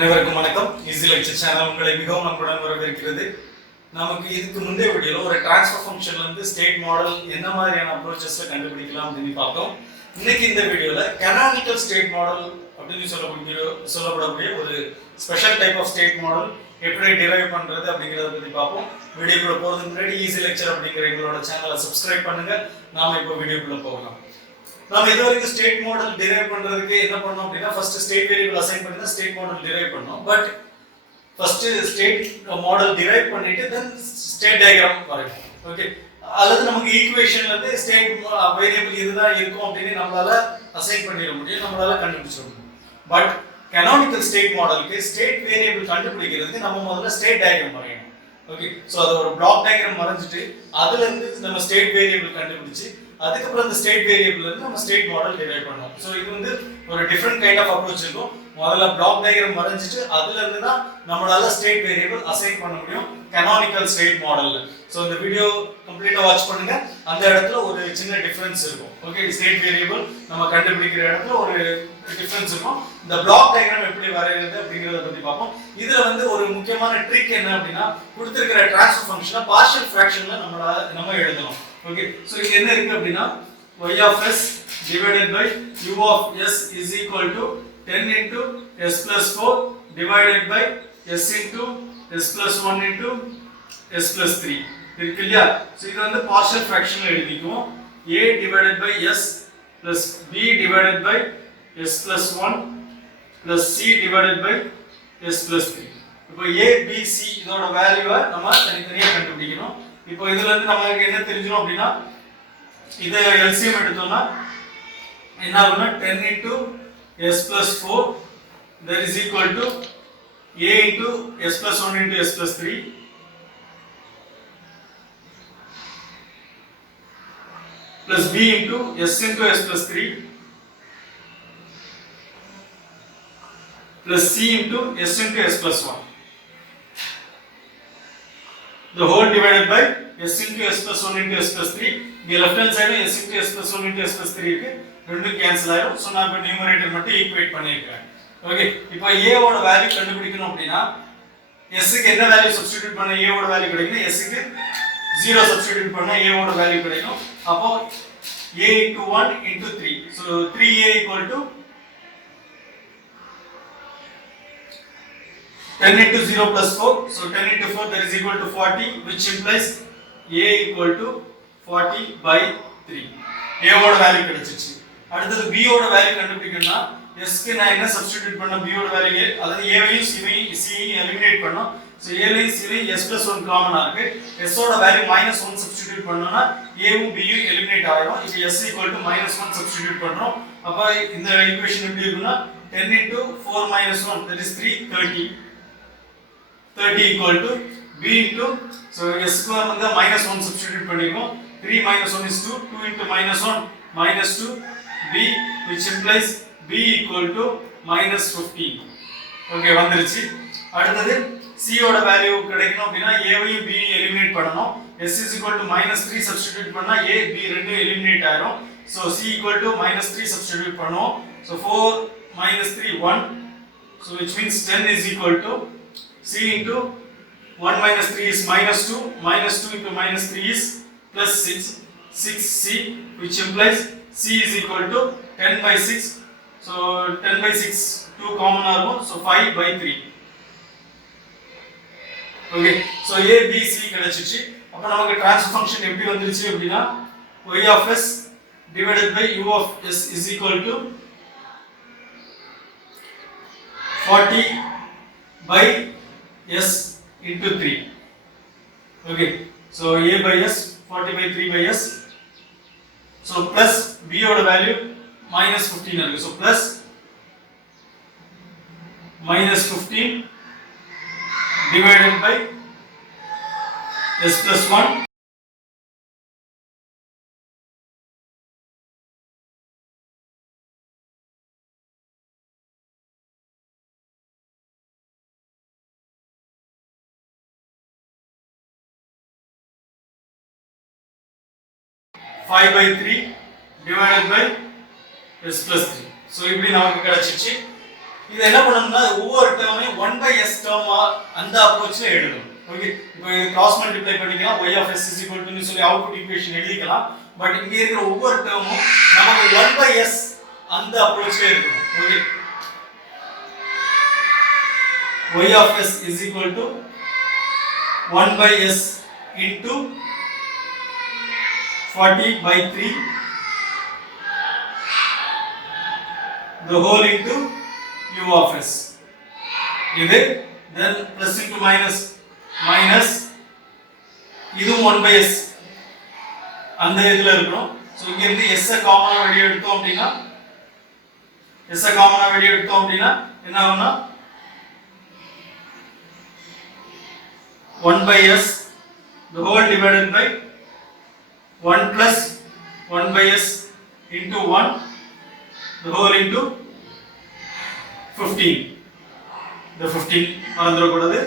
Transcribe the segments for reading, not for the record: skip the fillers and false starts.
அனைவருக்கும் வணக்கம். Easy lecture channel உங்களை மிகவும் அன்புடன் வரவேற்கிறது. நமக்கு இதுக்கு முந்தைய வீடியோல ஒரு ட்ரான்ஸ்ஃபர் ஃபங்க்ஷன்ல இருந்து ஸ்டேட் மாடல் என்ன மாதிரியான அப்ரோச்சஸ்ல கண்டுபிடிக்கலாம் அப்படின்னு பார்த்தோம். இன்னைக்கு இந்த வீடியோல கனானிக்கல் ஸ்டேட் மாடல் அப்படின்னு சொல்லப்படக்கூடிய ஒரு special type of state model எப்படி டிரைவ் பண்றது அப்படிங்கறத பத்தி பார்ப்போம். வீடியோக்குள்ள போறதுக்கு முன்னாடி ஈஸி லெக்சர் அப்படிங்கிற எங்களோட சேனலை சப்ஸ்கிரைப் பண்ணுங்க. நாம இப்போ வீடியோக்குள்ள போகலாம். நாம இதுவரைக்கும் ஸ்டேட் மாடல் டிரைவ் பண்றதுக்கு என்ன பண்ணோம் அப்படின்னா ஃபர்ஸ்ட் ஸ்டேட் வேரியபிள் அசைன் பண்ணி தான் ஸ்டேட் மாடல் டிரைவ் பண்ணோம். But first state model drive பண்ணிட்டு தென் ஸ்டேட் டயகிராம் வரையணும். ஓகே, அல்லது நமக்கு ஈக்குவேஷன்ல இருந்து ஸ்டேட் வேரியபிள் இதுதான் இருக்கும் அப்படின்னு நம்மளால அசைன் பண்ணிட முடியும், நம்மளால கண்டுபிடிச்சிட முடியும். பட் கனானிக்கல் ஸ்டேட் மாடலுக்கு ஸ்டேட் வேரியபிள் கண்டுபிடிக்கிறதுக்கு நம்ம முதல்ல ஸ்டேட் டயகிராம் வரையணும். ஓகே, ஸோ அதை ஒரு பிளாக் டயகிராம் வரைஞ்சிட்டு அதுல இருந்து நம்ம ஸ்டேட் வேரியபிள் கண்டுபிடிச்சு அதுக்கப்புறம் அந்த ஸ்டேட் வேரியபிள் இருந்து நம்ம ஸ்டேட் மாடல் டிரைவ் பண்ணோம். ஸோ இது வந்து ஒரு டிஃப்ரெண்ட் கைண்ட் ஆஃப் அப்ரோச் இருக்கும். முதல்ல பிளாக் டயகிராம் வரைஞ்சிட்டு அதுல இருந்து தான் நம்மளால ஸ்டேட் வேரியபிள் அசைன் பண்ண முடியும் கனானிக்கல் ஸ்டேட் மாடல்ல. ஸோ இந்த வீடியோ கம்ப்ளீட்டா வாட்ச் பண்ணுங்க. அந்த இடத்துல ஒரு சின்ன டிஃபரன்ஸ் இருக்கும். ஓகே, ஸ்டேட் வேரியபிள் நம்ம கண்டுபிடிக்கிற இடத்துல ஒரு டிஃபரன்ஸ் இருக்கும். இந்த பிளாக் டயகிராம் எப்படி வரைகிறது அப்படிங்கறத பத்தி பார்ப்போம். இதுல வந்து ஒரு முக்கியமான ட்ரிக் என்ன அப்படின்னா கொடுத்திருக்கிற ட்ரான்ஸ்ஃபர் ஃபங்க்ஷனை பார்ஷியல் ஃபிராக்ஷன்ல நம்ம எழுதணும். ஓகே, சோ இங்க என்ன இருக்கு அப்படின்னா y of s divided by u of s is equal to 10 into s plus 4 divided by s into s plus 1 into s plus 3 இருக்கு இல்லையா? சோ இது வந்து partial ஃபிராக்ஷன்ல எழுதிக்குவோம். a divided by s plus b divided by s plus 1 plus c divided by s plus 3. இப்போ a b c இதோட வேல்யூவை நம்ம தனித்தனியா கண்டுபிடிக்கணும். இப்போ இதுல இருந்து நமக்கு என்ன தெரிஞ்சிரும் அப்படின்னா இத LCM எடுத்தோம்னா என்ன ஆகும்னா 10 into s plus 4 that is equal to a into s plus 1 into s plus 3 plus b into s into s plus 3 plus c into s into s plus 1 the whole divided by s into s plus 1 into s plus 3. the left hand side s into s plus 1 into s plus 3 இருக்கு, ரெண்டும் cancel ஆயிடும். So நான் இப்ப numerator மட்டும் equate பண்ணிருக்கேன். Okay, இப்போ a ஓட value கண்டுபிடிக்கணும் அப்படினா s க்கு என்ன வேல்யூ சப்ஸ்டிட்யூட் பண்ணா a ஓட வேல்யூ கிடைக்கும், s க்கு 0 சப்ஸ்டிட்யூட் பண்ணா a ஓட வேல்யூ கிடைக்கும். அப்போ a into 1 into 3, so 3a equal to 10 into 0 plus 4, so 10 into 4 that is equal to 40, which implies a equal to 40 by 3. a ஓட வேல்யூ கிடைச்சிச்சு. அடுத்து b ஓட வேல்யூ கண்டுபிடிக்கணும்னா s க்கு நான் என்ன சப்ஸ்டிட்யூட் பண்ண b ஓட வேல்யூ, அதாவது a வையும் c வையும் எலிமினேட் பண்ணோம். சோ a லையும் c லையும் s plus 1 காமனா இருக்கு. s ஓட வேல்யூ -1 சப்ஸ்டிட்யூட் பண்ணோம்னா a வும் b யும் எலிமினேட் ஆயிடும். இப்போ s equal to -1 சப்ஸ்டிட்யூட் பண்றோம். அப்ப இந்த ஈக்குவேஷன் எப்படி இருக்குன்னா 10 into 4 minus 1 that is 3, 30 equal to b into, so s க்கு வந்து -1 சப்ஸ்டிட்யூட் பண்ணிருக்கோம். 3 minus 1 is 2, 2 into -1 -2 b, which implies b equal to -15. Okay, வந்துருச்சு. அடுத்து c ஓட வேல்யூ கிடைக்கணும் அப்படினா a வையும் b யும் எலிமினேட் பண்ணனும். s is equal to -3 substitute பண்ணா a b ரெண்டும் எலிமினேட் ஆயிடும். so c equal to -3 substitute பண்ணுவோம். so 4 -3 1, so which means 10 is equal to c into 1 minus 3 is -2, -2 into -3 is plus 6, 6c, which implies c is equal to 10 by 6, so 10 by 6 2 common ஆகும், so 5 by 3. okay, so a b c கிடைச்சிச்சு. அப்ப நமக்கு transfer function எப்படி வந்துருச்சு அப்படினா y of s divided by u of s is equal to 40 by s into 3. okay, so a by s 40 by 3 by s, so plus b oda value -15 irukku, so plus -15 divided by s plus 1 5 by 3 divided by s plus 3. So இப்படி நமக்கு கிடைச்சிச்சு. இது என்ன பண்ணணும்னா ஒவ்வொரு டேர்மையும் 1/s டேர்மா அந்த அப்ரோச்ல எழுதணும். Okay, இப்போ கிராஸ் மல்டிப்ளை பண்ணிக்கலாம் y of s ன்னு சொல்லி அவுட்புட் ஈக்குவேஷன் எழுதிக்கலாம். பட் இங்க இருக்கிற ஒவ்வொரு டேர்மும் நமக்கு 1/s அந்த அப்ரோச்ல இருக்கணும். Okay, y of s is equal to 1/s into 40/3 the whole into u of s. இது then plus into minus இது 1/s அந்த இதுல இருக்கணும். சோ இங்க இருந்து s காமனா வெளிய எடுத்தோம் அப்படினா என்ன ஆகும்னா 1/s the whole divided by 1 plus 1/s into 1 the whole into 15 the 15 மறந்துட கூடாது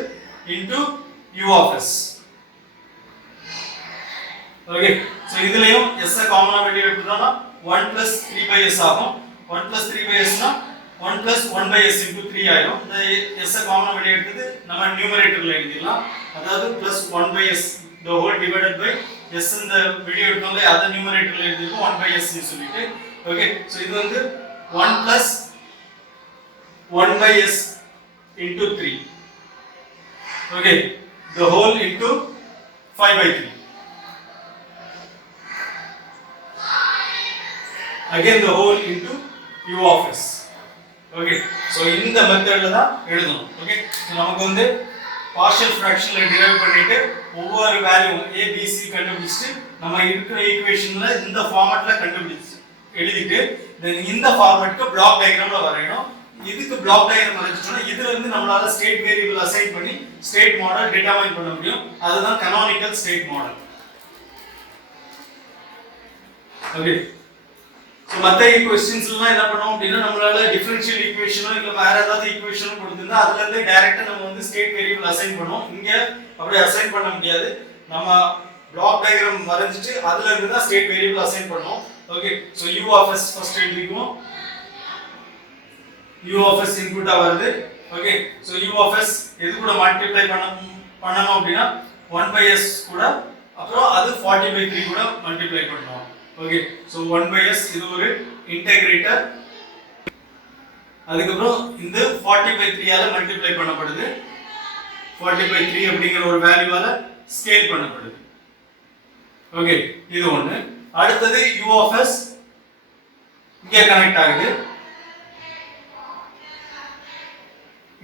into u of s. Okay, so இதுலயும் s காமனா வெளிய எடுத்துட்டோம்னா 1 plus 3/s ஆகும். 1 plus 3/s னா 1 plus 1/s into 3 ஆயிடும். இந்த s காமனா வெளிய எடுத்தது நம்ம நியூமரேட்டர்ல எழுதிடலாம். அதாவது plus 1/s the whole divided by s இந்த வெளிய எடுத்தோம்ல அத நியூமரேட்டர்ல எழுதிருக்கோம் 1/s னு சொல்லிட்டு. ஓகே, சோ இது வந்து 1 plus 1/s into 3. Okay, the whole into 5/3. Again the whole into u of s. Okay, so இந்த மெத்தட்ல தான் எழுதணும். ஓகே, நமக்கு வந்து பார்ஷியல் ஃபிராக்ஷன்ல டிரைவ் பண்ணிட்டு ஒவ்வொரு வேல்யூ a b c கண்டுபிடிச்சிட்டு நம்ம இருக்கிற ஈக்குவேஷன்ல இந்த ஃபார்மட்ல கண்டுபிடிச்சு எழுதிட்டு தென் இந்த ஃபார்மட்க்கு பிளாக் டயகிராம்ல வரையணும். இதுக்கு பிளாக் டயகிராம் வரைஞ்சிட்டோம்னா இதுல இருந்து நம்மளால ஸ்டேட் வேரியபிள் அசைன் பண்ணி ஸ்டேட் மாடல் டிட்டர்மைன் பண்ண முடியும். அதுதான் canonical state model. Okay, so மத்த क्वेश्चंसலாம் என்ன பண்ணுவோம் அப்படினா நம்மளால டிஃபரன்ஷியல் ஈக்குவேஷனோ இல்ல வேற ஏதாவது ஈக்குவேஷனோ கொடுத்திருந்தா அதுல இருந்து டைரக்ட்டா நம்ம வந்து ஸ்டேட் வேரியபிள் அசைன் பண்ணுவோம். இங்க அப்படி அசைன் பண்ண முடியாது. நம்ம பிளாக் டயகிராம் வரைஞ்சிட்டு அதுல இருந்து தான் ஸ்டேட் வேரியபிள் அசைன் பண்ணுவோம். Okay, so u of s first எழுதிக்குவோம். u of s இன்புட்டா வருது. Okay, so u of s எது கூட மல்டிப்ளை பண்ணனும் அப்படினா 1/s கூட அப்புறம் அது 40/3 கூட மல்டிப்ளை பண்ணனும். ஓகே, சோ 1/s இது ஒரு இன்டகிரேட்டர். அதுக்கு அப்புறம் இந்த 40/3 ஆல மல்டிப்ளை பண்ணப்படுது. 40/3 அப்படிங்கிற ஒரு வேல்யூவால ஸ்கேல் பண்ணப்படுது. ஓகே, இது ஒண்ணு. அடுத்தது u of s இங்க கனெக்ட் ஆகுது.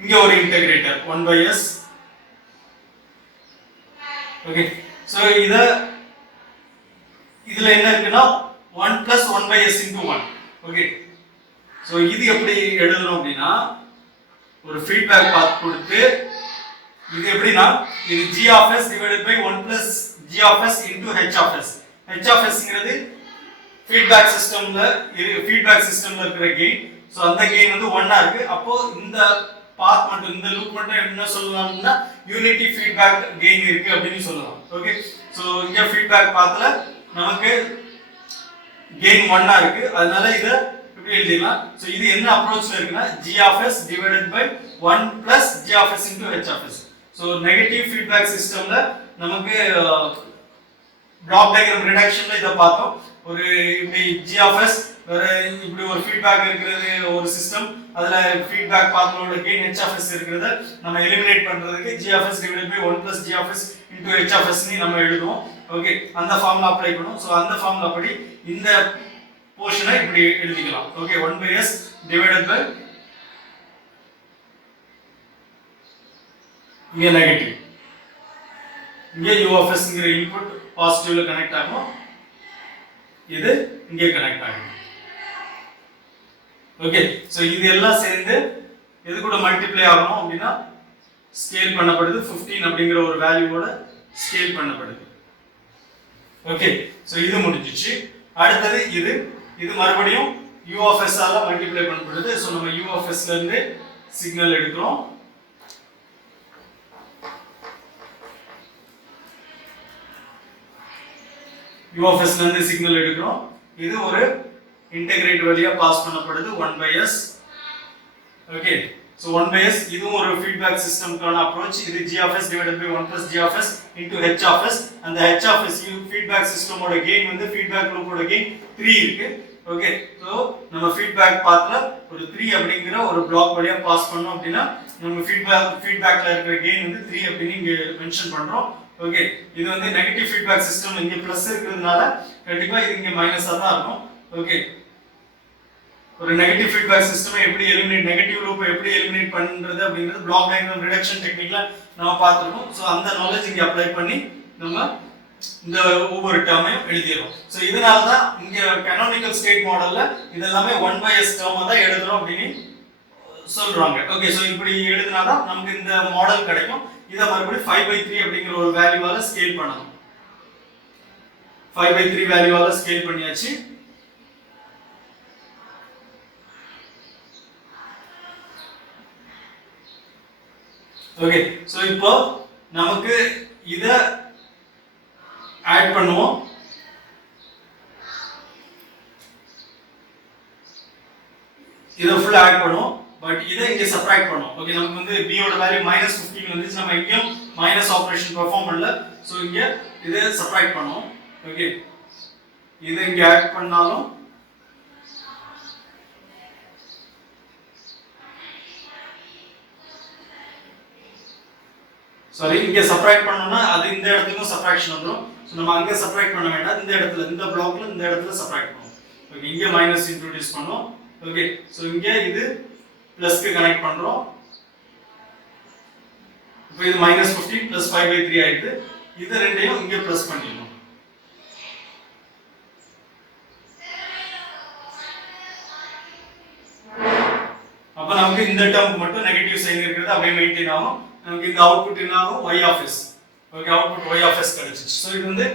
இங்க ஒரு இன்டகிரேட்டர் 1/s. ஓகே, சோ இதுல என்ன இருக்குன்னா 1 plus 1/s into 1. Okay, so இது எப்படி எழுதணும் அப்படினா ஒரு ஃபீட்பேக் பாத் கொடுத்து இது எப்படினா இது g of s divided by 1 plus g of s into h of s. h of s ங்கிறது ஃபீட்பேக் சிஸ்டம்ல இருக்கிற கெயின். சோ அந்த கெயின் வந்து 1 ஆ இருக்கு. அப்போ இந்த பாத் மட்டும் இந்த லூப் மட்டும் என்ன சொல்லலாம்னா யூனிட்டி ஃபீட்பேக் கெயின் இருக்கு அப்படினு சொல்லலாம். ஓகே, சோ இங்க ஃபீட்பேக் பாத்ல நமக்கு கெயின் 1 ஆ இருக்கு. அதனால இத இப்படி எழுதிடலாம். சோ இது என்ன அப்ரோச்ல இருக்குனா g of s divided by 1 plus g of s into h of s. So negative feedback சிஸ்டம்ல நமக்கு பிளாக் டயகிராம் ரிடக்ஷன்ல இத பார்த்தோம். ஒரு இப்படி g of s வேற இப்படி ஒரு ஃபீட்பேக் இருக்குது ஒரு சிஸ்டம். அதுல ஃபீட்பேக் பாத்தோட கெயின் h of s இருக்குறத நம்ம எலிமினேட் பண்றதுக்கு g of s divided by 1 plus g of s into h of s னி நம்ம எழுதுவோம். ஓகே, அந்த ஃபார்முலா அப்ளை பண்ணுவோம். சோ அந்த ஃபார்முலா படி இந்த போர்ஷனை இப்படி எழுதிக்கலாம். ஓகே, 1/s divided by இங்க நெகட்டிவ், இங்க u of s ங்கற இன்புட் பாசிட்டிவ்ல கனெக்ட் ஆகும். இது இங்க கனெக்ட் ஆகும். ஓகே, சோ இது எல்லாம் சேர்ந்து எது கூட மல்டிப்ளை ஆகணும் அப்படினா ஸ்கேல் பண்ணப்படுது. 15 அப்படிங்கற ஒரு வேல்யூவோட ஸ்கேல் பண்ணப்படுது. ஓகே, சோ இது முடிஞ்சிச்சு. அடுத்து இது மறுபடியும் u of s ஆல மல்டிப்ளை பண்ணப்படுது. சோ நம்ம u of s ல இருந்து சிக்னல் எடுக்கிறோம். u of s ல இருந்து சிக்னல் எடுக்கிறோம். இது ஒரு இன்டகிரேட் வழியா பாஸ் பண்ணப்படுது 1/s. Okay so 1 by s இதுவும் ஒரு feedback system கான approach இது g of s divided by 1 plus g of s into h of s and the h of s feedback system ஓட gain வந்து feedback loop ஓட gain 3 இருக்கு okay so நம்ம feedback pathல ஒரு 3 அப்படிங்கற ஒரு block வழியா பாஸ் பண்ணோம் அப்படினா நம்ம feedbackல இருக்கிற gain வந்து 3 அப்படி இங்க மென்ஷன் பண்றோம் ஓகே இது வந்து நெகட்டிவ் feedback system இங்க பிளஸ் இருக்குறதுனால கண்டிப்பா இது இங்க மைனஸா தான் இருக்கும் ஓகே ஒரு நெகட்டிவ் ஃபீட்பேக் சிஸ்டம் எப்படி எலிமினேட் நெகட்டிவ் லூப் எப்படி எலிமினேட் பண்றது அப்படிங்கிறது பிளாக் டயகிராம் ரிடக்ஷன் டெக்னிக்ல நாம பார்த்திருக்கோம் சோ அந்த நாலேஜ் இங்க அப்ளை பண்ணி நம்ம இந்த ஒவ்வொரு டேர்மையும் எழுதிறோம் சோ இதனால தான் இங்க canonical ஸ்டேட் மாடல்ல இதெல்லாம் 1/s டேர்மா தான் எழுதுறோம் அப்படினு சொல்றாங்க ஓகே சோ இப்படி எழுதுனா தான் நமக்கு இந்த மாடல் கிடைக்கும் இத மறுபடியும் 5/3 அப்படிங்கிற ஒரு வேல்யூவால ஸ்கேல் பண்ணனும் 5/3 வேல்யூவால ஸ்கேல் பண்ணியாச்சு ஓகே சோ இப்போ நமக்கு இத ஆட் பண்ணுவோம் இத ஃபுல் ஆட் பண்ணுவோம் பட் இத இங்க சப்ட்ராக்ட் பண்ணுவோம் ஓகே நமக்கு வந்து b ஓட வேல்யூ -15 வந்துச்சு நம்ம இங்க மைனஸ் ஆபரேஷன் பெர்ஃபார்ம் பண்ணல சோ இங்க இத சப்ட்ராக்ட் பண்ணுவோம் ஓகே இத இங்க ஆட் பண்ணாலும் சாரி இங்க சப்ட்ராக்ட் பண்ணனும்னா அது இந்த இடத்துக்கும் சப்ட்ராக்ஷன் வந்துரும் சோ நம்ம அங்க சப்ட்ராக்ட் பண்ண வேண்டாம் இந்த இடத்துல இந்த பிளாக்ல இந்த இடத்துல சப்ட்ராக்ட் பண்ணுவோம் ஓகே இங்க மைனஸ் இன்ட்ரோ듀ஸ் பண்ணோம் ஓகே சோ இங்க இது பிளஸ்க்கு கனெக்ட் பண்றோம் இப்போ இது -15 + 5/3 ஆயிடுது இது ரெண்டையும் இங்க பிளஸ் பண்ணிடணும் அப்ப நமக்கு இந்த டேர்ம் மட்டும் நெகட்டிவ் சைன் இருக்குது அப்படியே மெயின்டெய்ன் ஆகும் நமக்கு இந்த அவுட்புட் என்ன ஆகும் y of s okay output y of s கிடைச்சிச்சு சோ இது வந்து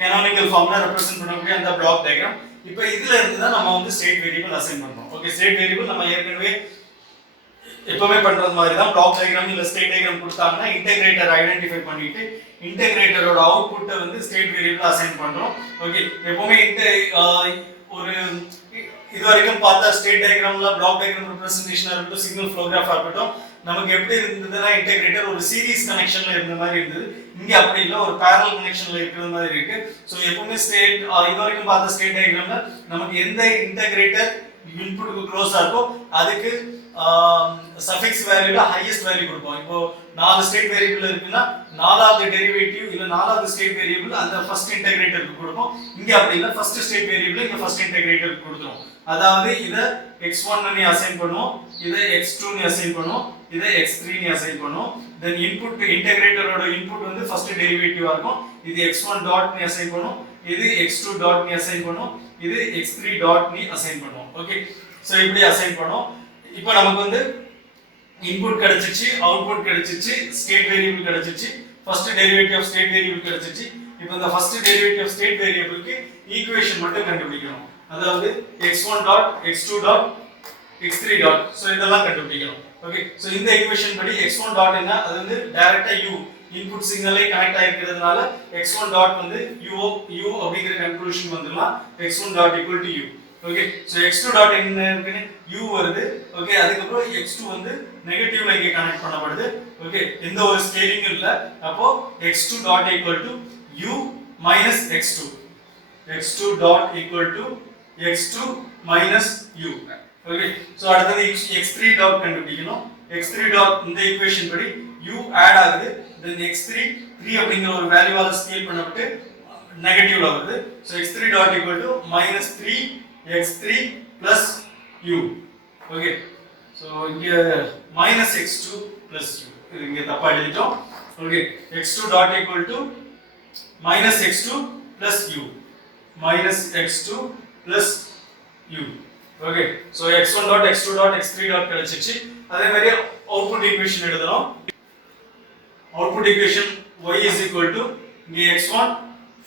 canonical ஃபார்ம்ல ரெப்ரசன்ட் பண்ணக்கூடிய அந்த பிளாக் டயகிராம் இப்போ இதுல இருந்து தான் நம்ம வந்து ஸ்டேட் வேரியபிள் அசைன் பண்றோம் ஓகே ஸ்டேட் வேரியபிள் நம்ம ஏற்கனவே எப்பவுமே பண்றது மாதிரி தான் பிளாக் டயகிராம் இல்ல ஸ்டேட் டயகிராம் கொடுத்தாங்கன்னா இன்டகிரேட்டர் ஐடென்டிஃபை பண்ணிட்டு இன்டகிரேட்டரோட அவுட்புட்டை வந்து ஸ்டேட் வேரியபிள் அசைன் பண்றோம் ஓகே எப்பவுமே ஒரு இதுவரைக்கும் பார்த்தா ஸ்டேட் டயகிராம்ல பிளாக் டயகிராம் ரெப்ரசன்டேஷனா இருக்கட்டும் சிக்னல் ஃப்ளோ கிராஃபா இருக்கட்டும் நமக்கு எப்படி இருந்ததுன்னா இன்டகிரேட்டர் ஒரு சீரிஸ் கனெக்ஷன்ல இருந்த மாதிரி இருந்தது இங்க அப்படி இல்ல ஒரு parallel கனெக்ஷன்ல இருக்கிற மாதிரி இருக்கு சோ எப்பவுமே ஸ்டேட் இதுவரைக்கும் பார்த்த ஸ்டேட் டயகிராம்ல நமக்கு எந்த இன்டகிரேட்டர் இன்புட்க்கு க்ளோஸா இருக்கோ அதுக்கு சஃபிக்ஸ் வேல்யூல ஹையஸ்ட் வேல்யூ கொடுப்போம் இப்போ 4 ஸ்டேட் வேரியபிள் இருக்குன்னா நாலாவது டெரிவேட்டிவ் இல்ல நாலாவது ஸ்டேட் வேரியபிள் அந்த ஃபர்ஸ்ட் இன்டகிரேட்டருக்கு கொடுப்போம் இங்க அப்படி இல்ல ஃபர்ஸ்ட் ஸ்டேட் வேரியபிள் இங்க ஃபர்ஸ்ட் இன்டகிரேட்டருக்கு கொடுத்துறோம் அதாவது இத x1 னு அசைன் பண்ணுவோம் இத x2 னு அசைன் பண்ணுவோம் இத x3 னு அசைன் பண்ணுவோம் தென் இன்புட் இன்டகிரேட்டரோட இன்புட் வந்து ஃபர்ஸ்ட் டெரிவேட்டிவா இருக்கும் இது x1 டாட் னு அசைன் பண்ணுவோம் இது x2 டாட் னு அசைன் பண்ணுவோம் இது x3 டாட் னு அசைன் பண்ணுவோம் ஓகே சோ இப்படி அசைன் பண்ணுவோம் இப்போ நமக்கு வந்து இன்புட் கிடைச்சிச்சு அவுட்புட் கிடைச்சிச்சு ஸ்டேட் வேரியபிள் கிடைச்சிச்சு first derivative of state variable கிடைச்சிச்சு இப்போ இந்த ஃபர்ஸ்ட் டெரிவேட்டிவ் ஆஃப் ஸ்டேட் வேரியபிளுக்கு ஈக்குவேஷன் மட்டும் கண்டுபிடிக்கணும் அதாவது x1 dot x2 dot x3 dot so இதெல்லாம் கண்டுபிடிக்கணும் ஓகே சோ இந்த ஈக்குவேஷன் படி x1 டாட் என்ன அது வந்து டைரக்ட்டா u இன்புட் சிக்னலே கனெக்ட் ஆயிருக்கிறதுனால x1 டாட் வந்து u அப்படிங்கிற கன்க்ளூஷன் வந்துடலாம் x1 dot equal to u okay so x2 dot என்ன இருக்குன்னு u வருது ஓகே அதுக்கு அப்புறம் x2 வந்து நெகட்டிவ்ல இங்க கனெக்ட் பண்ணப்படுது ஓகே எந்த ஒரு ஸ்கேலிங்கும் இல்ல அப்போ x2 dot equal to u minus x2 x2 dot equal to x2 minus u okay so அடுத்து x3 டாட் கண்டுபிடிக்கணும் x3 டாட் இந்த ஈக்குவேஷன் படி u ஆட் ஆகுது then x3 3 அப்படிங்கிற ஒரு வேல்யூவால ஸ்கேல் பண்ணப்பட்டு நெகட்டிவ்ல வருது so x3 dot equal to -3 x3 plus u okay so இங்க -x2 plus u இது இங்க தப்பா எழுதிட்டோம் okay x2 dot equal to -x2 plus u -x2 plus u okay so x1 dot x2 dot x3 dot கிடைச்சிச்சு அதே மாதிரி output equation எழுதணும் output equation y is equal to இங்க x1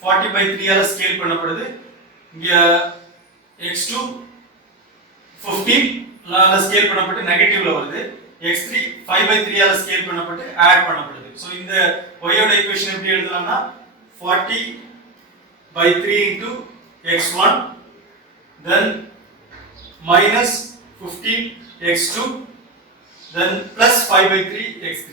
40/3 ஆல ஸ்கேல் பண்ணப்படுது இங்க x2 15 ஆல ஸ்கேல் பண்ணப்பட்டு நெகட்டிவ்ல வருது x3 5/3 ஆல ஸ்கேல் பண்ணப்பட்டு ஆட் பண்ணப்படுது சோ இந்த y ஓட ஈக்குவேஷன் எப்படி எழுதலாம்னா 40/3 into x1 then minus 15 x2 then plus 5 by 3 x3.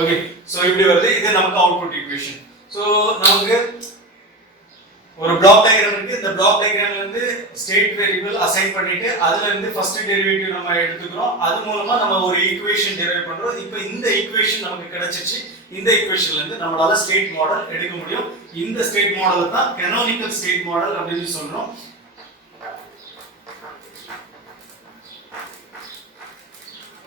Okay, so இப்படி வருது. இது நமக்கு அவுட்புட் ஈக்குவேஷன். So நமக்கு ஒரு பிளாக் டயகிராம் இருக்கு. இந்த பிளாக் டயகிராம்ல இருந்து ஸ்டேட் வேரியபிள் அசைன் பண்ணிட்டு அதுல இருந்து ஃபர்ஸ்ட் டெரிவேட்டிவ் நம்ம எடுத்துக்கிறோம். அது மூலமா நம்ம ஒரு ஈக்குவேஷன் டெரைவ் பண்றோம். இப்போ இந்த ஈக்குவேஷன் நமக்கு கிடைச்சிச்சு. இந்த ஈக்குவேஷன்ல இருந்து நம்மளால ஸ்டேட் மாடல் எடுக்க முடியும். இந்த ஸ்டேட் மாடல் தான் canonical ஸ்டேட் மாடல் அப்படினு சொல்றோம்.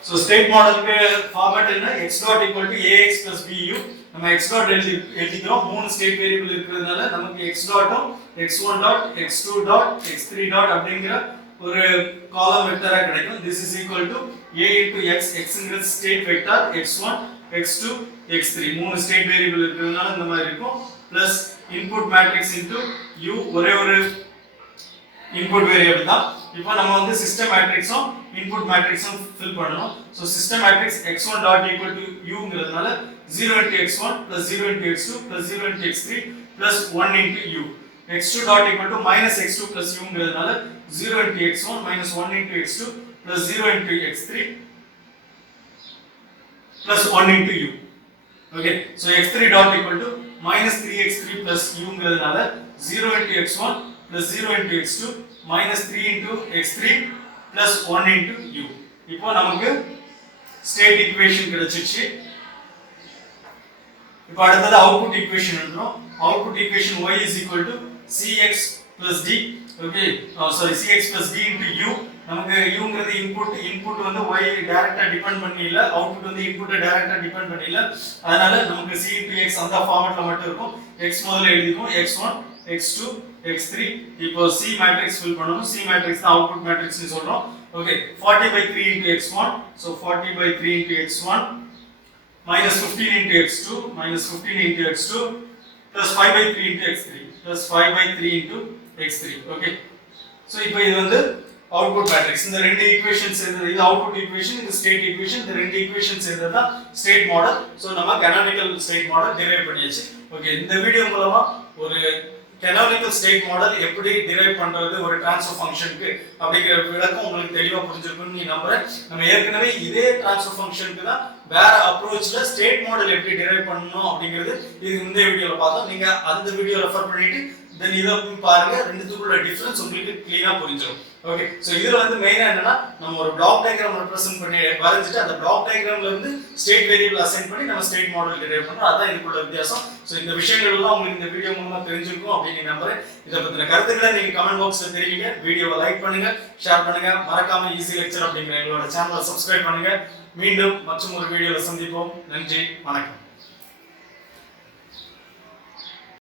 So state model के format என்ன x dot equal to ax plus bu நம்ம x dot எழுதிக்கிறோம். மூணு ஸ்டேட் வேரியபிள் இருக்குறதுனால நமக்கு x dot x1 dot x2 dot x3 dot அப்படிங்கற ஒரு காலம் வெக்டரா கிடைக்கும். This is equal to a into x xங்கற state vector x1 x2 x3 மூணு ஸ்டேட் வேரியபிள் இருக்குறதுனால இந்த மாதிரி இருக்கும். Plus input matrix into u ஒரே ஒரு இன்புட் வேரியபிள் தான். இப்போ நம்ம வந்து சிஸ்டம் மேட்ரிக்ஸும் இன்புட் மேட்ரிக்ஸும் ஃபில் பண்ணனும். So system matrix x1 dot equal to u ங்கிறதுனால 0 into x1 plus 0 into x2 plus 0 into x3 plus 1 into u. x2 dot equal to minus x2 plus u ங்கிறதுனால 0 into x1 minus 1 into x2 plus 0 into x3 plus 1 into u. Okay, so x3 dot equal to minus 3x3 plus u ங்கிறதுனால 0 into x1 plus 0 into x2 minus 3 into x3 plus 1 into u. இப்போ நமக்கு state equation கிடைச்சிருச்சு. இப்போ அடுத்தது output equation எழுதுறோம். Output equation y is equal to cx plus d. Okay, cx plus d into u. நமக்கு u ங்கிறது input வந்து y டைரக்ட்டா டிபெண்ட் பண்ணி இல்ல, அவுட்புட் வந்து இன்புட்டை டைரக்ட்டா டிபெண்ட் பண்ணி இல்ல. அதனால நமக்கு c into x அந்த ஃபார்மட்ல மட்டும் இருக்கும். x முதல்ல எழுதிக்குவோம். x1 x2 x3 இப்போ c மேட்ரிக்ஸ் ஃபில் பண்ணனும். c மேட்ரிக்ஸ் தான் அவுட்புட் மேட்ரிக்ஸ் னு சொல்றோம். Okay, 40 by 3 into x1, so 40 by 3 into x1 minus 15 into x2 minus 15 into x2 plus 5 by 3 into x3 plus 5 by 3 into x3. Okay, so இப்போ இது வந்து output matrix. இந்த ரெண்டு equations சேர்ந்தது இது அவுட்புட் ஈக்குவேஷன், இது ஸ்டேட் ஈக்குவேஷன். இந்த ரெண்டு ஈக்குவேஷன்ஸ் சேர்ந்தது தான் ஸ்டேட் மாடல். சோ நம்ம canonical ஸ்டேட் மாடல் டெரைவ் பண்ணியாச்சு. ஓகே, இந்த வீடியோ மூலமா ஒரு canonical state model எப்படி derive பண்றது ஒரு transfer functionக்கு அப்படிங்கிற விளக்கம் உங்களுக்கு தெளிவா புரிஞ்சிருக்கும்னு நான் நம்புறேன். நம்ம ஏற்கனவே இதே transfer functionக்கு தான் வேற அப்ரோச்ல ஸ்டேட் மாடல் எப்படி derive பண்ணனும் அப்படிங்கிறது இது இந்த வீடியோல பார்த்தோம். நீங்க அந்த வீடியோ ரெஃபர் பண்ணிட்டு தென் இத பாருங்க. ரெண்டுத்துக்குள்ள டிஃபரன்ஸ் உங்களுக்கு கிளியரா புரிஞ்சிரும். ஓகே, சோ இதுல வந்து மெயினா என்னன்னா நம்ம ஒரு பிளாக் டயகிராம் ரெப்ரசன்ட் பண்ணி வரைஞ்சிட்டு அந்த பிளாக் டயகிராம்ல இருந்து ஸ்டேட் வேரியபிள் அசைன் பண்ணி நம்ம ஸ்டேட் மாடல் டெரைவ் பண்றோம். அதான் இதுக்குள்ள வித்தியாசம். சோ இந்த விஷயங்கள் எல்லாம் உங்களுக்கு இந்த வீடியோ மூலமா தெரிஞ்சிருக்கும் அப்படின்னு நம்புறேன். இத பத்தின கருத்துக்களை நீங்க கமெண்ட் பாக்ஸ்ல தெரிவிங்க. வீடியோவை லைக் பண்ணுங்க, ஷேர் பண்ணுங்க. மறக்காம ஈஸி லெக்சர் அப்படிங்கிற எங்களோட சேனலை சப்ஸ்கிரைப் பண்ணுங்க. மீண்டும் மற்றும் ஒரு வீடியோல சந்திப்போம். நன்றி, வணக்கம்.